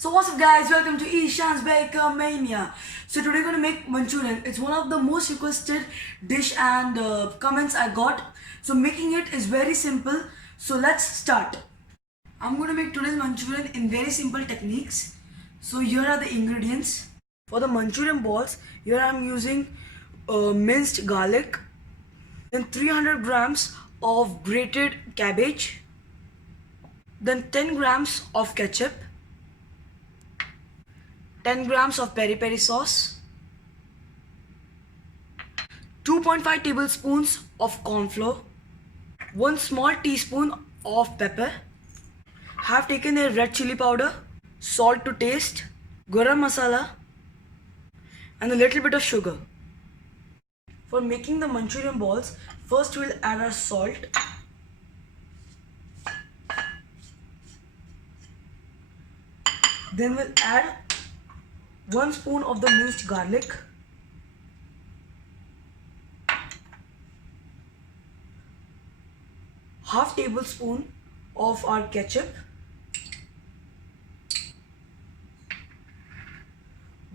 So what's up guys, welcome to Ishan's Baker Mania. So today we're going to make Manchurian. It's one of the most requested dish and comments I got. So making it is very simple. So let's start. I'm going to make today's Manchurian in very simple techniques. So here are the ingredients. For the Manchurian balls, here I'm using minced garlic, then 300 grams of grated cabbage, then 10 grams of ketchup, 10 grams of peri peri sauce, 2.5 tablespoons of corn flour, 1 small teaspoon of pepper. Have taken a red chili powder, salt to taste, garam masala, and a little bit of sugar. For making the Manchurian balls, first we'll add our salt. Then we'll add 1 spoon of the minced garlic, half tablespoon of our ketchup,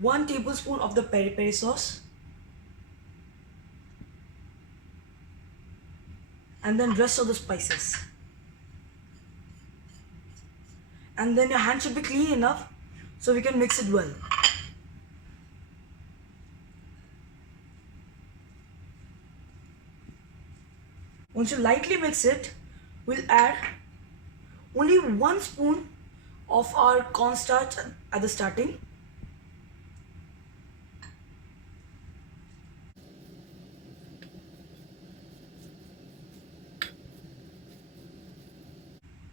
1 tablespoon of the peri peri sauce, and then rest of the spices. And then your hand should be clean enough so we can mix it well. Once you lightly mix it, we'll add only 1 spoon of our cornstarch at the starting.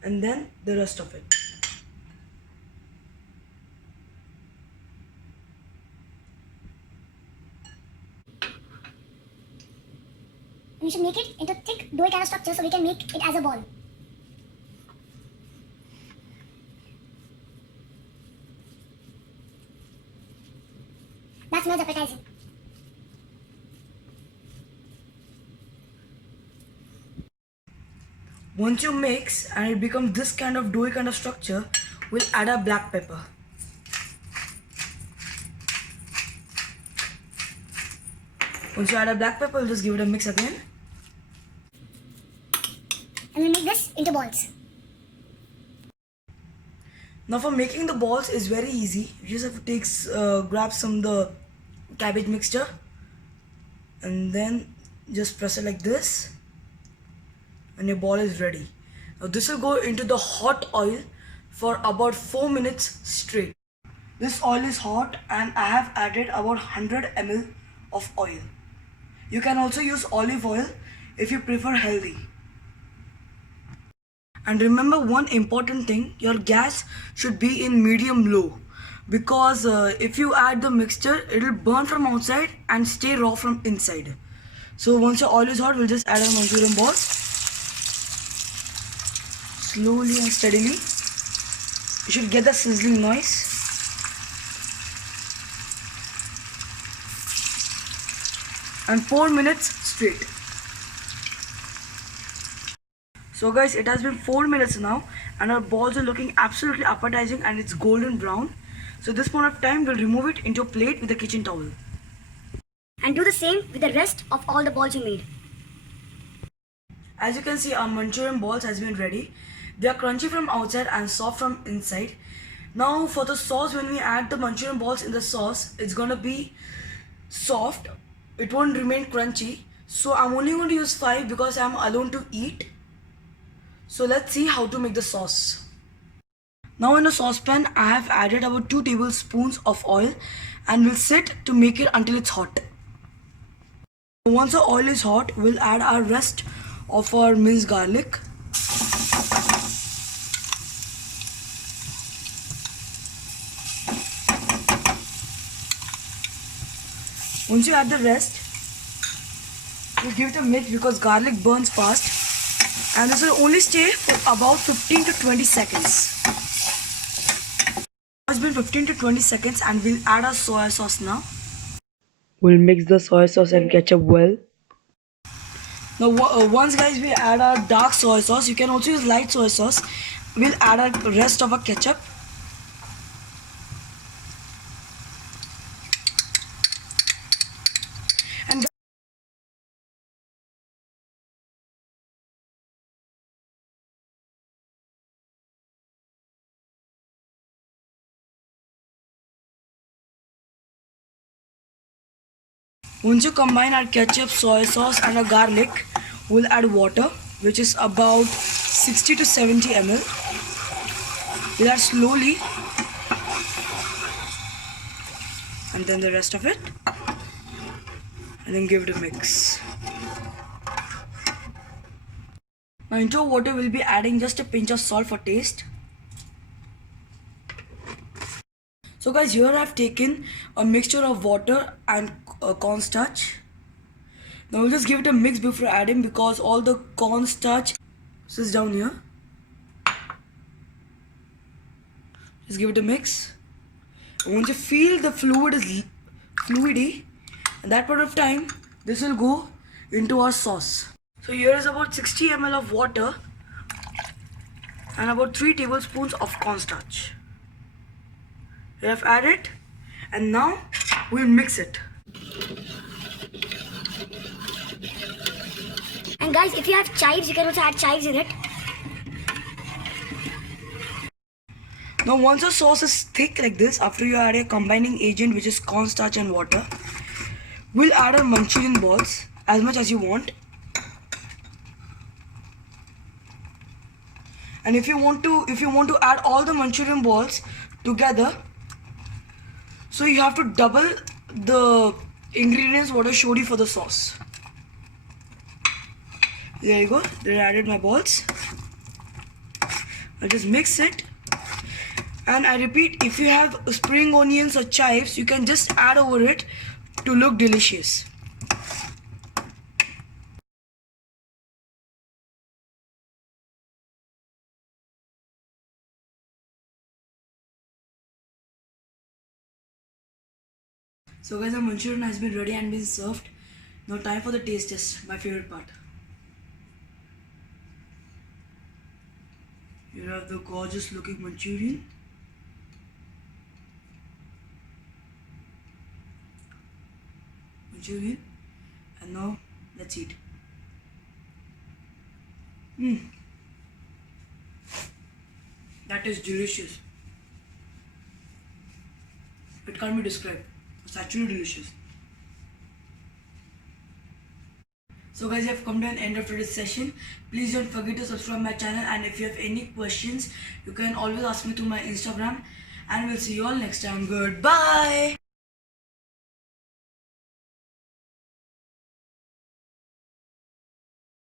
And then the rest of it. And we should make it into thick doughy kind of structure so we can make it as a ball. That smells appetizing. Once you mix and it becomes this kind of doughy kind of structure, we'll add our black pepper. Once you add a black pepper, we'll just give it a mix again. And we'll make this into balls. Now for making the balls is very easy. You just have to grab some of the cabbage mixture and then just press it like this and your ball is ready. Now this will go into the hot oil for about 4 minutes straight. This oil is hot and I have added about 100 ml of oil. You can also use olive oil if you prefer healthy. And remember one important thing, your gas should be in medium low because if you add the mixture, it will burn from outside and stay raw from inside. So once your oil is hot, we'll just add our Manchurian balls slowly and steadily. You should get the sizzling noise. And 4 minutes straight. So guys, it has been 4 minutes now and our balls are looking absolutely appetizing and it's golden brown. So at this point of time, we'll remove it into a plate with a kitchen towel. And do the same with the rest of all the balls you made. As you can see, our Manchurian balls has been ready. They are crunchy from outside and soft from inside. Now for the sauce, when we add the Manchurian balls in the sauce, it's gonna be soft. It won't remain crunchy. So I'm only going to use 5 because I'm alone to eat. So let's see how to make the sauce. Now in a saucepan, I have added about 2 tablespoons of oil and we'll sit to make it until it's hot. Once the oil is hot, we'll add our rest of our minced garlic. Once you add the rest, you give it a mix because garlic burns fast. And this will only stay for about 15 to 20 seconds. It's been 15 to 20 seconds and we'll add our soy sauce now. We'll mix the soy sauce and ketchup well. Now once guys we add our dark soy sauce, you can also use light soy sauce. We'll add our rest of our ketchup. Once you combine our ketchup, soy sauce and our garlic, we'll add water, which is about 60 to 70 ml. We'll add slowly, and then the rest of it, and then give it a mix. Now into our water we'll be adding just a pinch of salt for taste. So guys, here I've taken a mixture of water and cornstarch. Now we'll just give it a mix before adding, because all the cornstarch sits down here. Just give it a mix. And once you feel the fluid is fluidy, at that point of time, this will go into our sauce. So here is about 60 ml of water and about 3 tablespoons of cornstarch. We have added, and now we'll mix it. And guys, if you have chives, you can also add chives in it. Now once the sauce is thick like this, after you add a combining agent which is cornstarch and water, we'll add our Manchurian balls as much as you want. And if you want to add all the Manchurian balls together, so you have to double the ingredients what I showed you for the sauce. There you go. There I added my balls. I'll just mix it. And I repeat, if you have spring onions or chives, you can just add over it to look delicious. So guys, the Manchurian has been ready and been served. Now time for the taste test, my favorite part. Here have the gorgeous looking Manchurian. And now let's eat. That is delicious. It can't be described. It's actually delicious. So guys, you have come to an end of today's session. Please don't forget to subscribe my channel, and if you have any questions, you can always ask me through my Instagram, and we'll see you all next time. Goodbye.